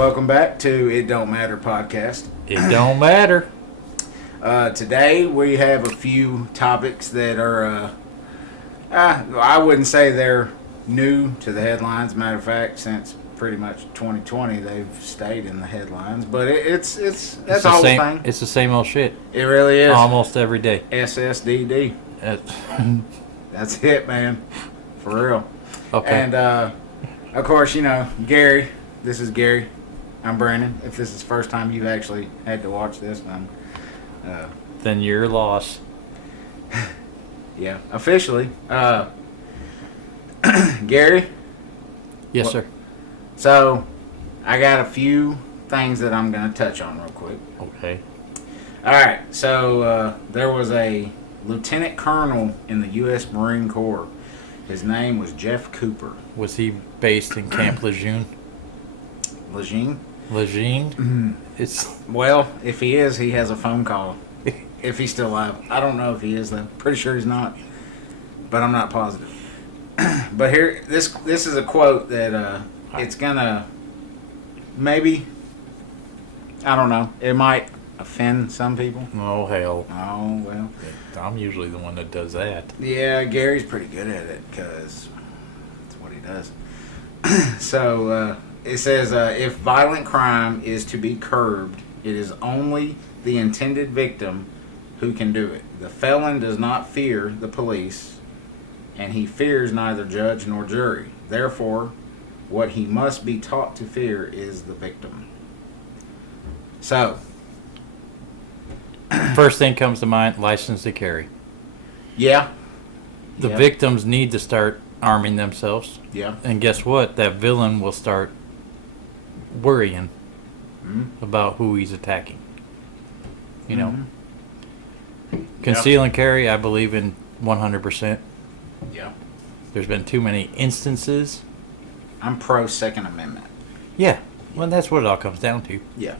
Welcome back to It Don't Matter podcast. It don't matter. Today we have a few topics that are, I wouldn't say they're new to the headlines. Matter of fact, since pretty much 2020, they've stayed in the headlines. But that's the whole thing. It's the same old shit. It really is. Almost every day. SSDD. That's it, man. For real. Okay. And, of course, you know, Gary. This is Gary. I'm Brandon. If this is the first time you've actually had to watch this, then you're lost. Yeah, officially. Gary? Yes, sir. So, I got a few things that I'm going to touch on real quick. Okay. Alright, so there was a lieutenant colonel in the U.S. Marine Corps. His name was Jeff Cooper. Was he based in Camp Lejeune? Lejeune? Lejeune? Mm-hmm. It's Well, if he is, he has a phone call. If he's still alive. I don't know if he is, though. Pretty sure he's not. But I'm not positive. But here, this is a quote that it's gonna maybe, I don't know, it might offend some people. Oh hell. Oh well. I'm usually the one that does that. Yeah, Gary's pretty good at it because that's what he does. So it says, if violent crime is to be curbed, it is only the intended victim who can do it. The felon does not fear the police, and he fears neither judge nor jury. Therefore, what he must be taught to fear is the victim. So, First thing comes to mind, license to carry. yeah. The Yeah. victims need to start arming themselves. Yeah. And guess what? That villain will start worrying about who he's attacking. You know? Conceal and carry, I believe in 100%. Yeah. There's been too many instances. I'm pro Second Amendment. Yeah. Well, that's what it all comes down to. Yeah.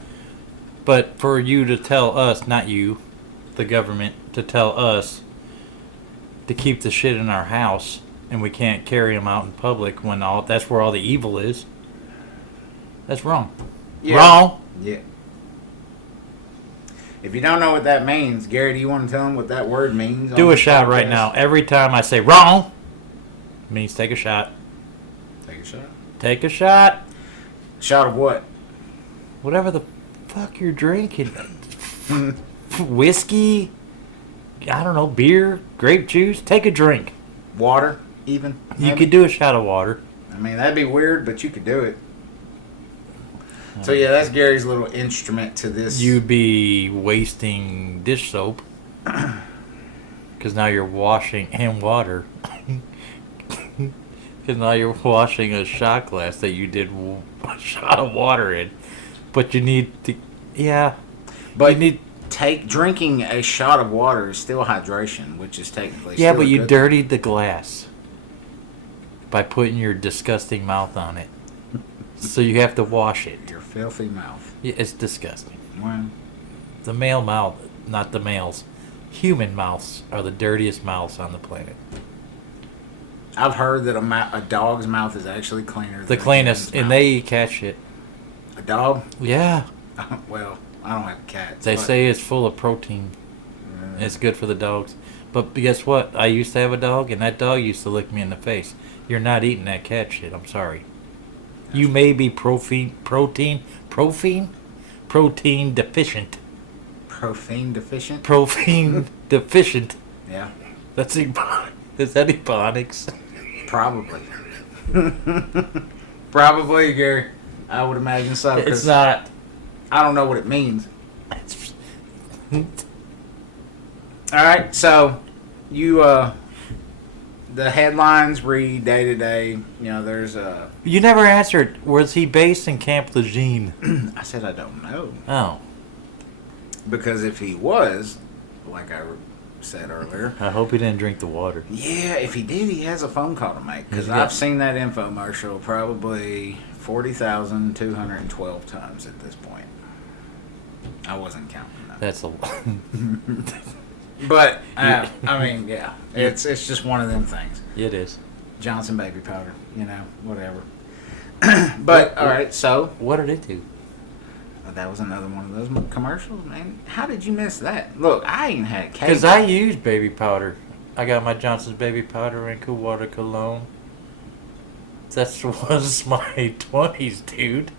But for you to tell us, not you, the government, to tell us to keep the shit in our house and we can't carry them out in public when that's where all the evil is, that's wrong. Yeah. Wrong. Yeah. If you don't know what that means, Gary, do you want to tell them what that word means? Do a shot right now. Every time I say wrong, it means take a shot. Take a shot. Take a shot. Shot of what? Whatever the fuck you're drinking. Whiskey. I don't know. Beer. Grape juice. Take a drink. Water, even? You could do a shot of water. I mean, that'd be weird, but you could do it. So, yeah, that's Gary's little instrument to this. You'd be wasting dish soap. Because now you're washing and water. Because now you're washing a shot glass that you did a shot of water in. But you need to, yeah. But drinking a shot of water is still hydration, which is technically yeah, still but a you good dirtied the glass by putting your disgusting mouth on it. So you have to wash it. Your filthy mouth. Yeah, it's disgusting. Well, The male mouth, not the males. Human mouths are the dirtiest mouths on the planet. I've heard that a dog's mouth is actually cleaner. The than cleanest, a human's and mouth. they eat cat shit. A dog? Yeah. Well, I don't have cats. They but- say it's full of protein. It's good for the dogs. But guess what? I used to have a dog, and that dog used to lick me in the face. You're not eating that cat shit. I'm sorry. You may be protein deficient. Profane deficient? Profane deficient. Yeah, That's ebonics. Is that ebonics? probably. Probably, Gary. I would imagine so. It's 'cause not. I don't know what it means. All right, so you the headlines read day to day. You know, there's a. You never answered. Was he based in Camp Lejeune? I said I don't know Oh. because if he was, like I said earlier, I hope he didn't drink the water. yeah, if he did, he has a phone call to make because Yeah. I've seen that infomercial probably 40,212 times at this point. I wasn't counting that. That's a lot. But I mean, yeah, it's just one of them things. It is. Johnson baby powder, you know, whatever. But all right, so What did it do? that was another one of those commercials, man. How did you miss that? Look, I ain't had cable. Because I use baby powder. I got my Johnson's baby powder and Cool Water cologne. That was my 20s, dude.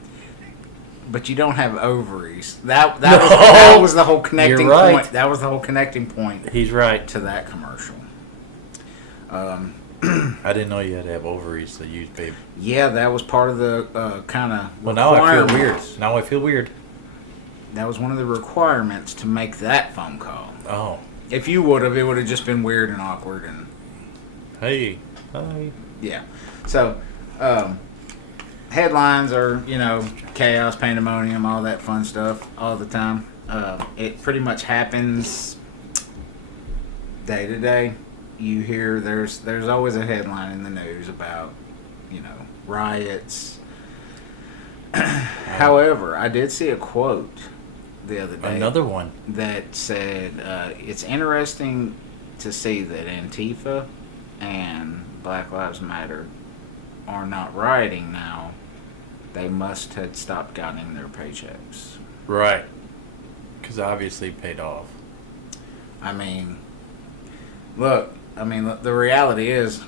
But you don't have ovaries. That No. was the whole connecting You're right. point. That was the whole connecting point He's right. to that commercial. I didn't know you had to have ovaries to use baby. Yeah, that was part of the kind of. Well, now I feel weird. Now I feel weird. That was one of the requirements to make that phone call. Oh. If you would have, it would have just been weird and awkward and. Hey. Hi. Yeah. So, headlines are, chaos, pandemonium, all that fun stuff all the time. It pretty much happens day to day. You hear there's always a headline in the news about, riots. However, I did see a quote the other day. Another one. That said, it's interesting to see that Antifa and Black Lives Matter are not rioting now. They must have stopped getting their paychecks. Right. Because obviously paid off. Look, the reality is,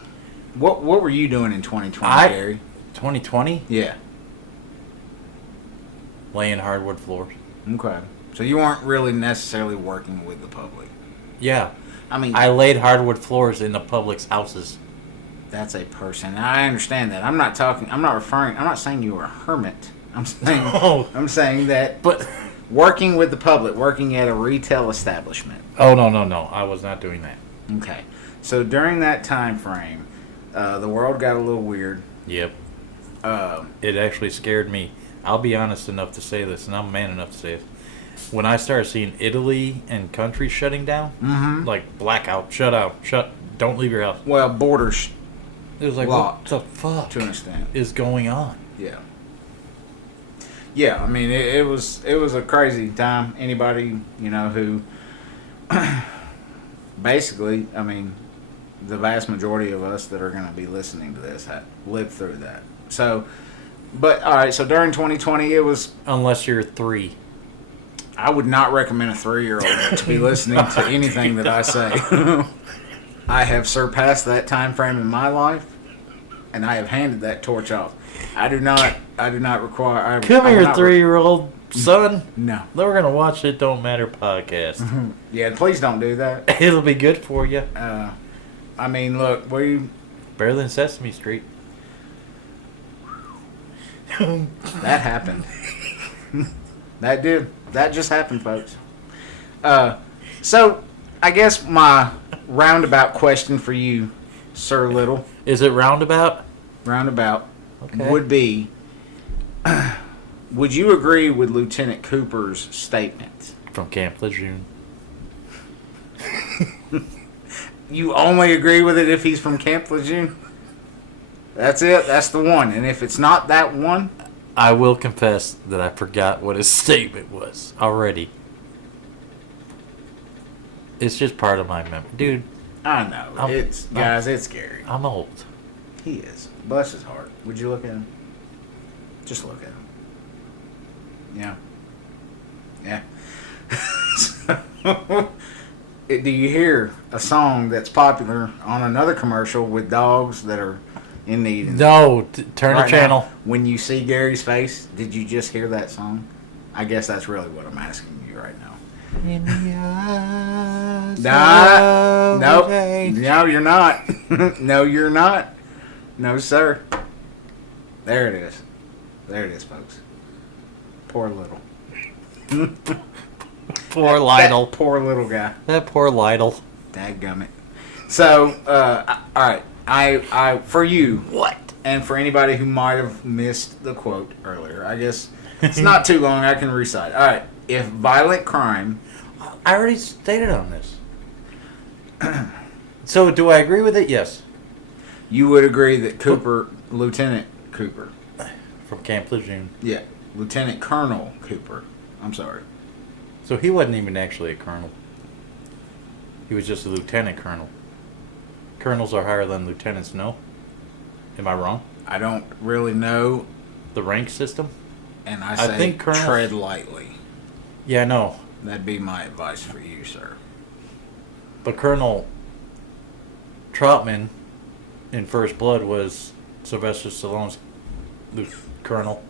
what were you doing in 2020, Gary? 2020? Yeah. Laying hardwood floors. Okay. So you weren't really necessarily working with the public. Yeah. I I laid hardwood floors in the public's houses. That's a person. I understand that. I'm not saying you were a hermit. I'm saying that But working with the public, working at a retail establishment. oh no. I was not doing that. Okay. So during that time frame, the world got a little weird. Yep. It actually scared me. I'll be honest enough to say this, and I'm man enough to say it. When I started seeing Italy and countries shutting down, like blackout, don't leave your house. Well, borders It was like, locked what the fuck to an extent. is going on? Yeah. Yeah, it was a crazy time. Anybody, who basically, the vast majority of us that are going to be listening to this have lived through that. So, but all right, so during 2020, it was. Unless you're 3. I would not recommend a 3-year-old to be listening to anything that I say. I have surpassed that time frame in my life, and I have handed that torch off. I do not require. Come here, 3-year-old son. No. We're gonna watch It Don't Matter podcast. Yeah, please don't do that. It'll be good for you. Look, Better than Sesame Street. that happened. That just happened, folks. So, I guess my roundabout question for you, Sir Little. Is it roundabout? Roundabout. Okay. Would be, would you agree with Lieutenant Cooper's statement? From Camp Lejeune. You only agree with it if he's from Camp Lejeune? That's it? That's the one. And if it's not that one? I will confess that I forgot what his statement was already. It's just part of my memory. Dude. I know. It's scary. I'm old. He is. Bless his heart. Would you look at him? Just look at him. Yeah. Yeah. So, do you hear a song that's popular on another commercial with dogs that are in need? No, turn the channel. Now, when you see Gary's face, did you just hear that song? I guess that's really what I'm asking you right now. In the eyes Nope. of age. No, you're not. No, you're not. No, sir. There it is. There it is, folks. Poor little. Poor Lytle. That poor little guy. That poor Lytle. Dadgummit. So, all right. I for you. What? And for anybody who might have missed the quote earlier, I guess it's not too long. I can recite. All right. If violent crime. I already stated on this. So, do I agree with it? Yes. You would agree that Cooper, Lieutenant Cooper. From Camp Lejeune. Yeah. Lieutenant Colonel Cooper. I'm sorry. So he wasn't even actually a colonel. He was just a lieutenant colonel. Colonels are higher than lieutenants, no? Am I wrong? I don't really know The rank system? And I say think Colonel- tread lightly. Yeah, no. That'd be my advice for you, sir. But Colonel Troutman in First Blood was Sylvester Stallone's colonel.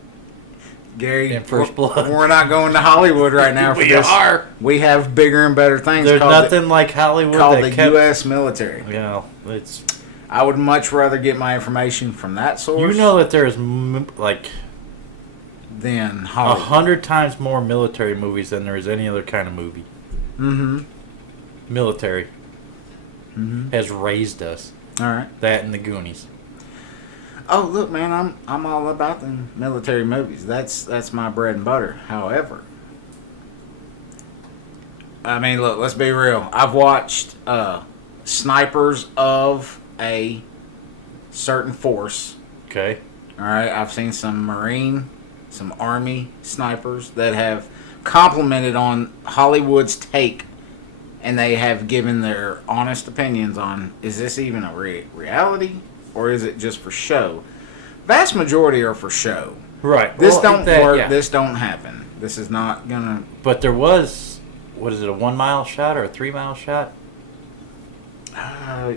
Gary, In First Blood. we're not going to Hollywood right now for We this. are. We have bigger and better things There's called nothing like Hollywood called that the kept... U.S. military. Yeah, it's... I would much rather get my information from that source You know that there's like than Hollywood. 100 times more military movies than there is any other kind of movie. Mm-hmm. Military Mm-hmm. has raised us. All right. That and the Goonies. Oh, look, man, I'm all about the military movies. That's my bread and butter. However, I mean, look, let's be real. I've watched snipers of a certain force. Okay. All right, I've seen some Marine, some Army snipers that have complimented on Hollywood's take, and they have given their honest opinions on, is this even a reality, or is it just for show? Vast majority are for show. Right. This Well, don't that- work. yeah. This don't happen. This is not gonna. But there was, what is it, a 1 mile shot or a 3 mile shot?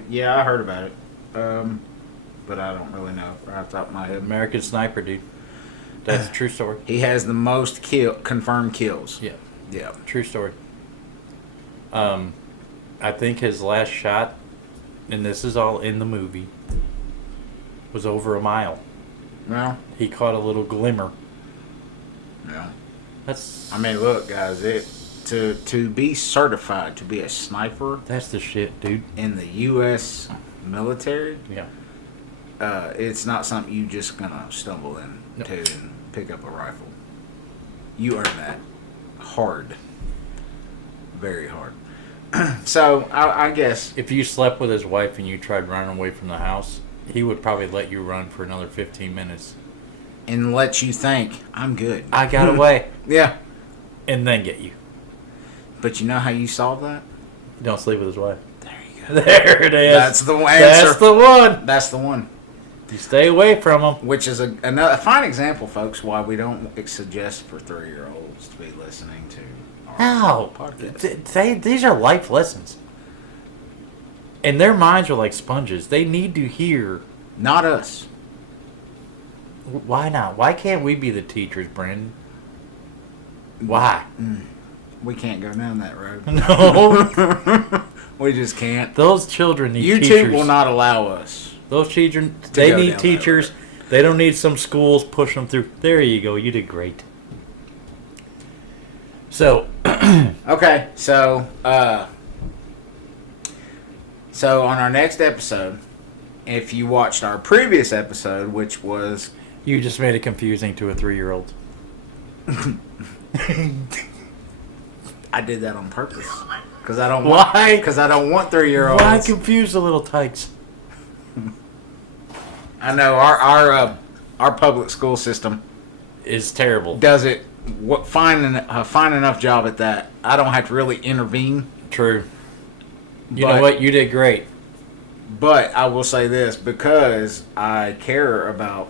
Yeah, I heard about it, but I don't really know right off the top of my head. American Sniper, dude. That's a true story. He has the most confirmed kills. Yeah. Yeah. True story. I think his last shot, and this is all in the movie, was over a mile. Well, He caught a little glimmer. yeah. That's I mean, look, guys. To be certified to be a sniper that's the shit, dude. in the U.S. military, Yeah. it's not something you just gonna stumble into and pick up a rifle. You earn that hard, very hard. So I guess If you slept with his wife and you tried running away from the house, he would probably let you run for another 15 minutes. and let you think I'm good. I got away. Yeah, And then get you. but you know how you solve that? Don't sleep with his wife. There you go. There it is. That's the answer. That's the one. That's the one. You stay away from him. Which is a fine example, folks, why we don't suggest for 3-year-olds to be listening to our No. podcast. These are life lessons. And their minds are like sponges. They need to hear. Not us. Why not? Why can't we be the teachers, Brandon? Why? We can't go down that road. No. We just can't. Those children need YouTube teachers. will not allow us. Those children, they go need down that teachers. They don't need some schools pushing them through. There you go. You did great. So, Okay, so on our next episode, if you watched our previous episode, which was you just made it confusing to a 3-year-old. I did that on purpose because I don't Why? Because I don't want 3-year-olds. Why confuse the little tykes? I know our public school system Is terrible. does it fine enough job at that. I don't have to really intervene. True. You But- know what? You did great. But I will say this, because I care about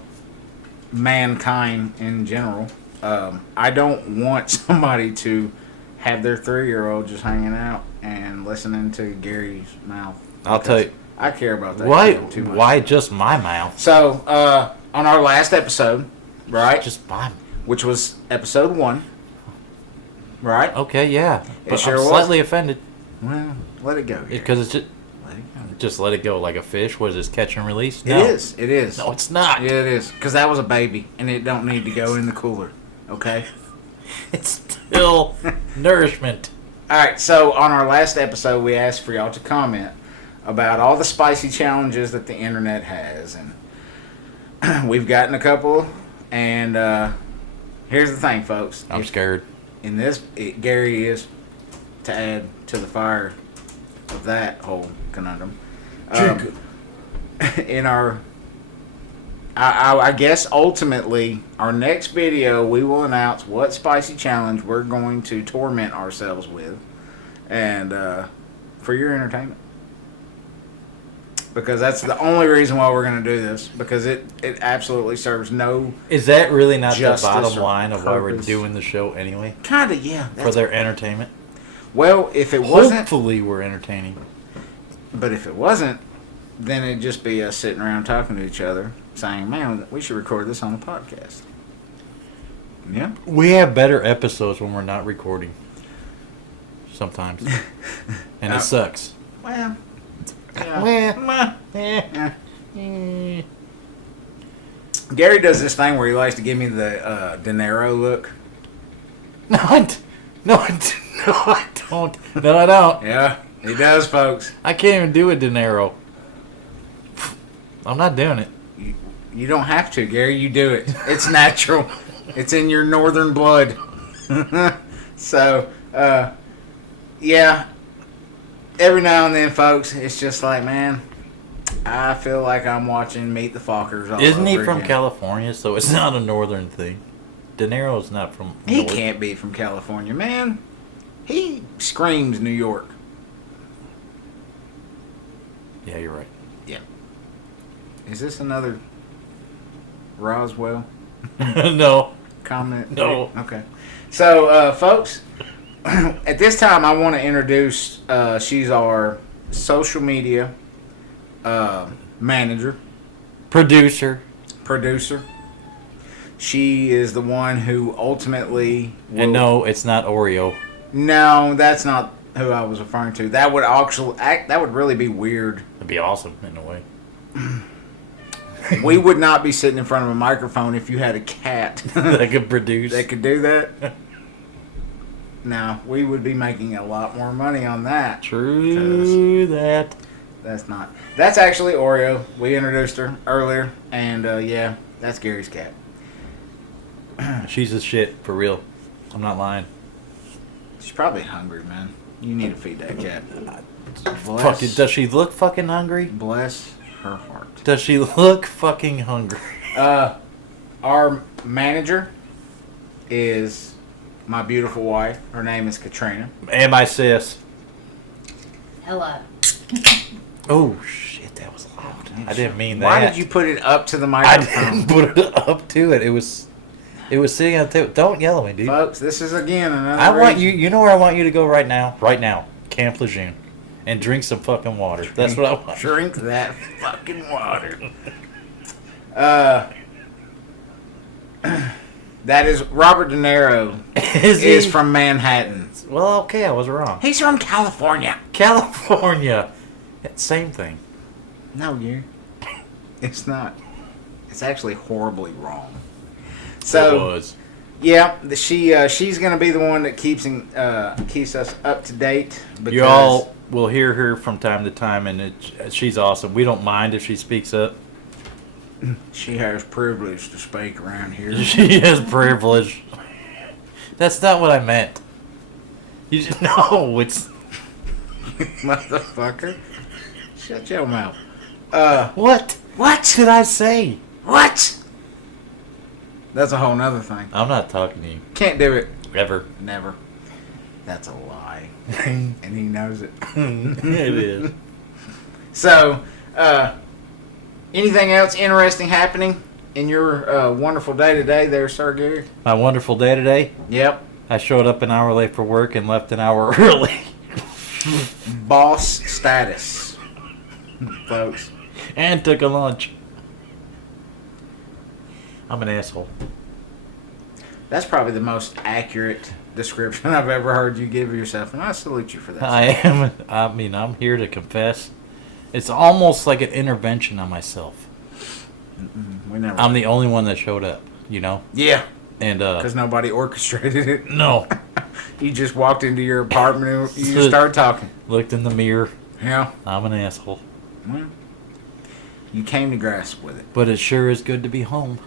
mankind in general, I don't want somebody to have their 3-year-old just hanging out and listening to Gary's mouth. I'll tell you. I care about that Why? too much. Why just my mouth? So, on our last episode, right, Just my. which was episode 1, right? Okay, yeah. But sure I'm was. slightly offended Well, let it go. Gary. because it's just Let it go. just let it go like a fish. What is this, catch and release? It No. is. It is. No, it's not. Yeah, it is. Because that was a baby, and it don't need to go in the cooler. Okay. It's still nourishment. All right. So on our last episode, we asked for y'all to comment about all the spicy challenges that the internet has, and we've gotten a couple. And here's the thing, folks. I'm scared. In this, Gary is to add to the fire of that whole conundrum. In our, I guess ultimately, our next video, we will announce what spicy challenge we're going to torment ourselves with, and for your entertainment. because that's the only reason why we're going to do this, because it absolutely serves no Is that really not the justice bottom or line of why we're purpose. doing the show anyway? Kind of, yeah. For their entertainment? Well, if it wasn't... Hopefully we're entertaining. But if it wasn't, then it'd just be us sitting around talking to each other, saying, man, we should record this on a podcast. Yeah? We have better episodes when we're not recording. Sometimes. And it sucks. Well... Yeah. Gary does this thing where he likes to give me the De Niro look. No, I don't. No, I don't. Yeah, he does, folks. I can't even do a De Niro. I'm not doing it. You don't have to, Gary. You do it. It's natural. It's in your northern blood. So, yeah. Every now and then, folks, it's just like, man, I feel like I'm watching Meet the Fockers all Isn't he over from again. California? So it's not a northern thing. De Niro's not from. He North. can't be from California, man. He screams New York. Yeah, you're right. Yeah. Is this another Roswell No. comment? No. Okay. So, folks, at this time, I want to introduce. She's our social media manager, Producer. producer. She is the one who ultimately. And no, it's not Oreo. No, that's not who I was referring to. That would that would really be weird. It'd be awesome in a way. We would not be sitting in front of a microphone if you had a cat That could produce. that could do that. Now, we would be making a lot more money on that. True that. That's not. That's actually Oreo. We introduced her earlier, and yeah, that's Gary's cat. She's a shit, for real. I'm not lying. She's probably hungry, man. You need to feed that cat. Fucking, does she look fucking hungry? Bless her heart. Does she look fucking hungry? Our manager is my beautiful wife. Her name is Katrina. And my sis. Hello. Oh, shit, that was loud. I didn't mean that. Why did you put it up to the I microphone? didn't put it up to it. It was sitting on the table. Don't yell at me, dude. Folks, this is again another I want reason. you know where I want you to go right now? Right now. Camp Lejeune. And drink some fucking water. That's what I want. Drink that fucking water. That is Robert De Niro Is he? from Manhattan. Well, okay, I was wrong. He's from California. California. Same thing. No, Gary. It's not. It's actually horribly wrong. So, it was. yeah, she's gonna be the one that keeps us up to date. Because You all will hear her from time to time, and she's awesome. We don't mind if she speaks up. she has privilege to speak around here. She has privilege. That's not what I meant. You just, no, it's... Motherfucker. Shut your mouth. What? What? Did I say? What? That's a whole nother thing. I'm not talking to you. Can't do it. Ever. Never. That's a lie. And he knows it. It is. So, anything else interesting happening in your wonderful day today there, Sir Gary? My wonderful day today. Yep. I showed up an hour late for work and left an hour early. Boss status. Folks. And took a lunch. I'm an asshole. That's probably the most accurate description I've ever heard you give of yourself, and I salute you for that. I'm here to confess. It's almost like an intervention on myself. We never. I'm the only one that showed up, you know? Yeah. And, Because nobody orchestrated it. no. You just walked into your apartment and you just started talking. Looked in the mirror. Yeah. I'm an asshole. Well, you came to grasp with it. But it sure is good to be home.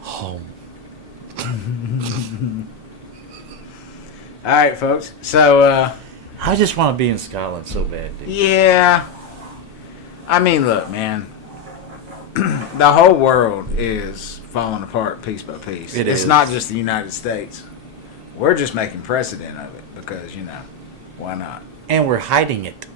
Home. All right, folks. So, I just want to be in Scotland so bad, dude. yeah. I mean, look, man. The whole world is falling apart piece by piece. It's is. not just the United States. We're just making precedent of it because, why not? And we're hiding it.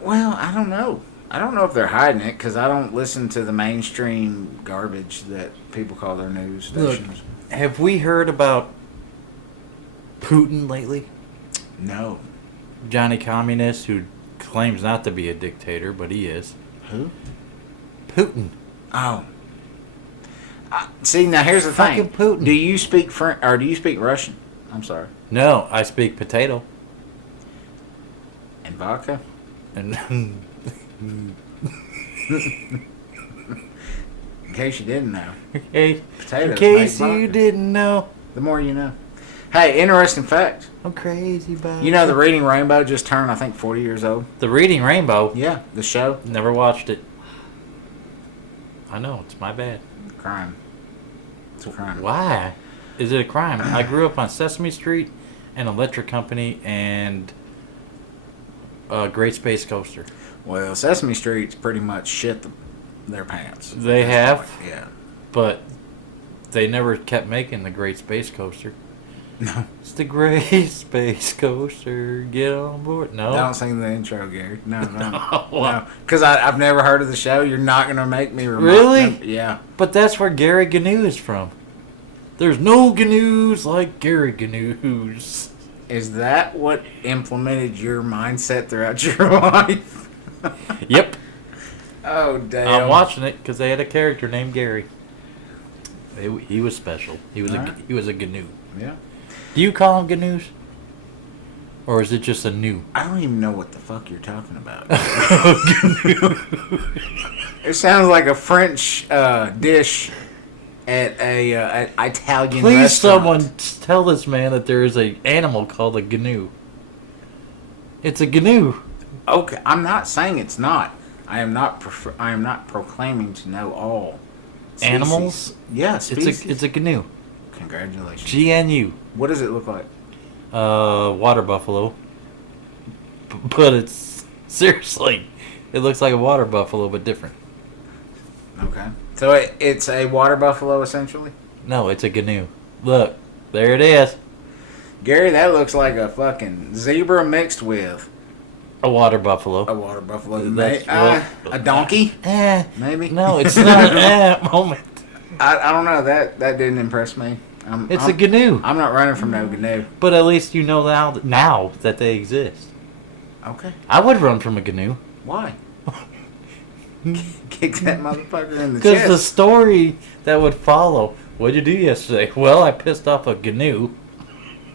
Well, I don't know. I don't know if they're hiding it because I don't listen to the mainstream garbage that people call their news Look, stations. have we heard about Putin lately? No. Johnny Communist, who claims not to be a dictator, but he is. Who? Putin. Oh. See, now here's the thing. Fucking Putin. Do you speak French or do you speak Russian? I'm sorry. No, I speak potato. And vodka? And In case you didn't know. hey, Potatoes in case make you vodka. didn't know, The more you know. Hey, interesting fact. I'm crazy about You know the Reading Rainbow just turned, I think, 40 years old? The Reading Rainbow. Yeah, the show. Never watched it. I know, it's my bad. Crime. It's a crime. Why? Is it a crime? I grew up on Sesame Street, an electric company, and a Great Space Coaster. Well, Sesame Street's pretty much shit their pants. They At this have? point. Yeah. But they never kept making the Great Space Coaster. No. It's the Great Space Coaster. Get on board. No. Don't sing the intro, Gary. No. No. No. Because I've never heard of the show. You're not going to make me remember. Really? Yeah. But that's where Gary Gnu is from. There's no Gnus like Gary Gnus. Is that what implemented your mindset throughout your life? Yep. Oh, damn. I'm watching it because they had a character named Gary. He was special. He was Alright. he was a Gnu. Yeah. Do you call him Gnus? Or is it just a new? I don't even know what the fuck you're talking about. It sounds like a French dish at a at Italian Please, restaurant. someone tell this man that there is a animal called a Gnu. It's a Gnu. Okay, I'm not saying it's not. I am not. I am not proclaiming to know all species. Animals? Yeah, species. It's a Gnu. Congratulations. GNU. What does it look like? Water buffalo. But it's seriously, it looks like a water buffalo, but different. Okay. So it's a water buffalo essentially. No, it's a Gnu. Look, there it is. Gary, that looks like a fucking zebra mixed with A water buffalo. a water buffalo. That's- A donkey, maybe. No, it's not at that moment. I don't know. That didn't impress me. It's a Gnu. I'm not running from no Canoe. But at least you know now that they exist. Okay. I would run from a Gnu. Why? Kick that motherfucker in the Because the chest. story that would follow, what'd you do yesterday? Well, I pissed off a Gnu,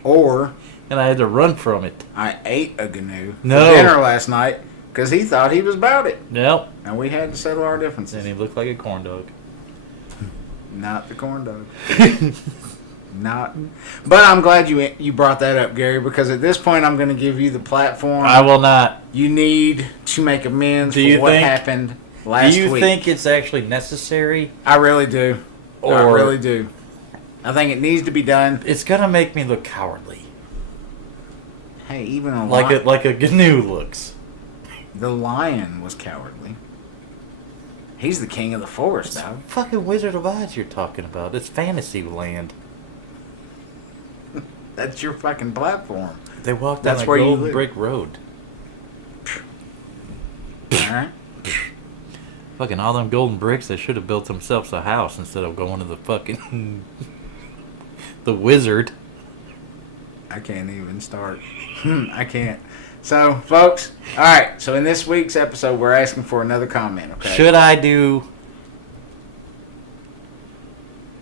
Or and I had to run from it. I ate a Canoe No. for dinner last night because he thought he was about it. Nope. And we had to settle our differences. And he looked like a corn dog. Not the corn dog. Not. But I'm glad you brought that up, Gary, because at this point I'm going to give you the platform. I will not. You need to make amends Do for you what think- happened last Do you week. think it's actually necessary? I really do. I Or- really do. I think it needs to be done. It's gonna make me look cowardly, Hey, even a like lion, a Gnu looks. the lion was cowardly. He's the king of the forest, It's dog. fucking Wizard of Oz you're talking about. It's fantasy land. That's your fucking platform. They walked That's down a where you golden live. brick road. All right. Fucking all them golden bricks, they should have built themselves a house instead of going to the fucking the wizard. I can't even start. I can't. So, folks, all right. So, in this week's episode, we're asking for another comment. Okay. Should I do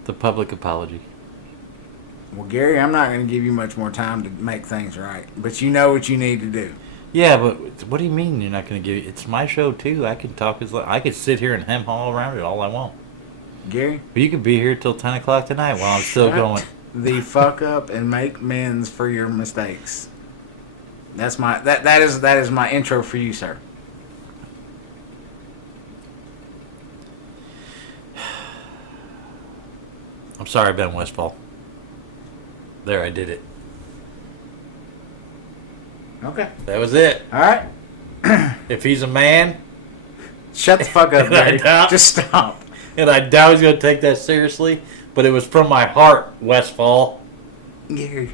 the public apology? Well, Gary, I'm not going to give you much more time to make things right, but you know what you need to do. Yeah, but what do you mean you're not going to give? It's my show too. I can talk I could sit here and hem haw around it all I want. Gary, But you could be here till 10 o'clock tonight while I'm still shut going. the fuck up and make amends for your mistakes. That's my that is my intro for you, sir. I'm sorry, Ben Westfall. There, I did it. Okay. That was it. All right. If he's a man, Shut the fuck up, And I Gary. doubt- Just stop. and I doubt he's going to take that seriously, but it was from my heart, Westfall. Gary.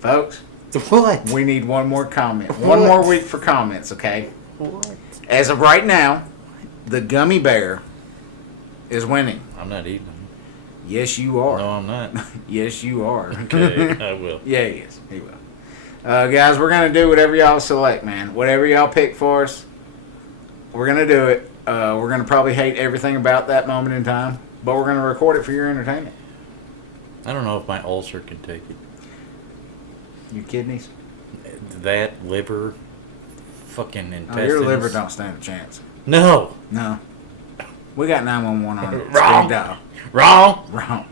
Folks, What? We need one more comment. One more week for comments, okay? What? As of right now, the gummy bear is winning. I'm not eating them. Yes, you are. No, I'm not. Yes, you are. Okay, I will. Yeah, he is. He will. Guys, we're going to do whatever y'all select, man. Whatever y'all pick for us, we're going to do it. We're going to probably hate everything about that moment in time, but we're going to record it for your entertainment. I don't know if my ulcer can take it. Your kidneys? That, liver, fucking intestines. Oh, your liver don't stand a chance. No. No. We got 911 on it. Wrong. Speed dial. Wrong. Wrong.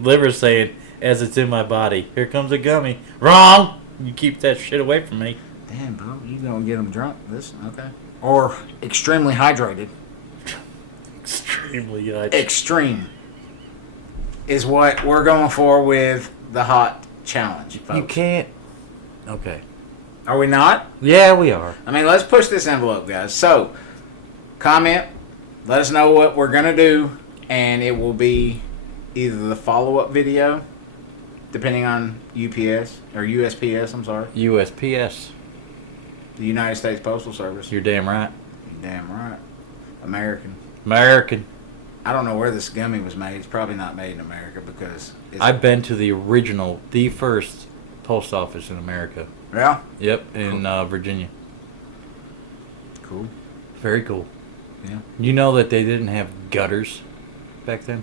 Liver's saying, as it's in my body, here comes a gummy. Wrong. You keep that shit away from me. Damn, bro. You don't get them drunk. Okay. Or extremely hydrated. Extremely Extreme is what we're going for with the hot challenge, folks. You can't. Okay. Are we not? Yeah, we are. I mean, let's push this envelope, guys. So, comment. Let us know what we're going to do. And it will be either the follow-up video, depending on UPS, or USPS, I'm sorry. USPS. The United States Postal Service. You're damn right. You're damn right. American. American. I don't know where this gummy was made. It's probably not made in America because I've been to the original, the first post office in America. Yeah? Yep, in Virginia. Cool. Very cool. Yeah. You know that they didn't have gutters back then?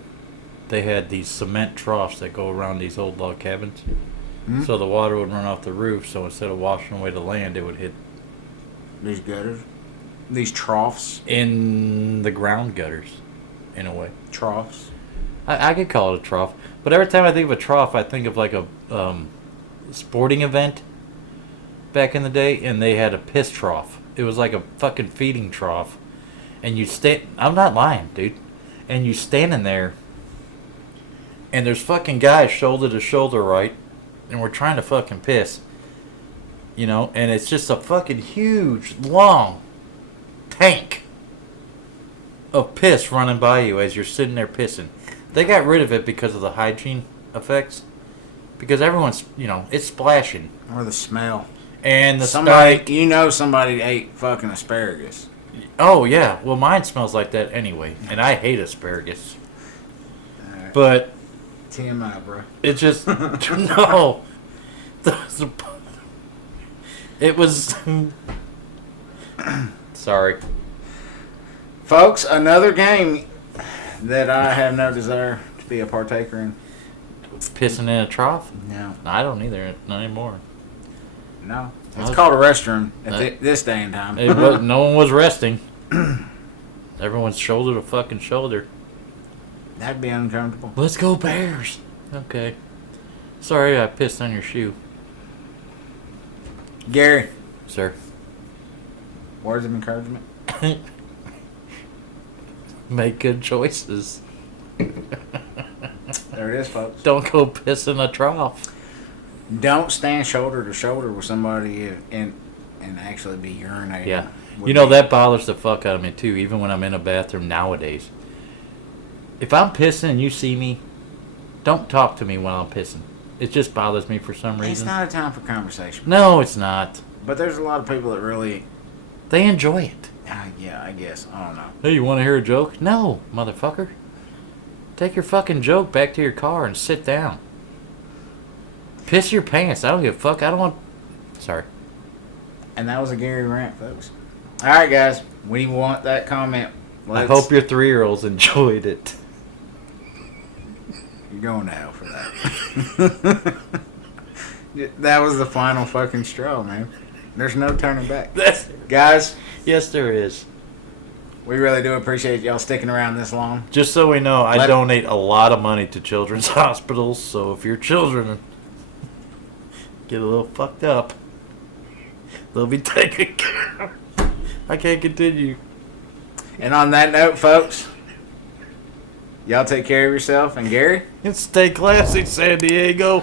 They had these cement troughs that go around these old log cabins. Hmm? So the water would run off the roof, so instead of washing away the land, it would hit These gutters? These troughs? in the ground gutters, in a way. Troughs? I could call it a trough. But every time I think of a trough, I think of like a sporting event back in the day, and they had a piss trough. It was like a fucking feeding trough. And you stand... I'm not lying, dude. And you standing there, and there's fucking guys shoulder to shoulder, right? And we're trying to fucking piss. You know? And it's just a fucking huge, long tank of piss running by you as you're sitting there pissing. They got rid of it because of the hygiene effects. Because everyone's, you know, it's splashing. Or the smell. And the Somebody, spike... you know somebody ate fucking asparagus. Oh, yeah. Well, mine smells like that anyway. And I hate asparagus. Alright. But TMI, bro. it just... No. It was... Sorry. Folks, another game that I have no desire to be a partaker in. Pissing in a trough? No. I don't either. Not anymore. No. It's called a restroom at this day and time. It was, no one was resting. Everyone's shoulder to fucking shoulder. That'd be uncomfortable. Let's go Bears. Okay. Sorry I pissed on your shoe. Gary, Sir. words of encouragement? Make good choices. There it is, folks. Don't go piss in a trough. Don't stand shoulder to shoulder with somebody and actually be urinating. Yeah. Would You know, be- that bothers the fuck out of me, too, even when I'm in a bathroom nowadays. If I'm pissing and you see me, don't talk to me while I'm pissing. It just bothers me for some It's reason. not a time for conversation. No, it's not. But there's a lot of people that really... They enjoy it. yeah, I guess. I don't know. Hey, you want to hear a joke? No, motherfucker. Take your fucking joke back to your car and sit down. Piss your pants. I don't give a fuck. I don't want... Sorry. And that was a Gary rant, folks. All right, guys. We want that comment. I hope your 3-year-olds enjoyed it. You're going to hell for that. That was the final fucking straw, man. There's no turning back. Guys, Yes, there is. we really do appreciate y'all sticking around this long. Just so we know, I Let- donate a lot of money to children's hospitals, so if your children get a little fucked up, they'll be taken care of. I can't continue. And on that note, folks, y'all take care of yourself. And Gary? And stay classy, San Diego.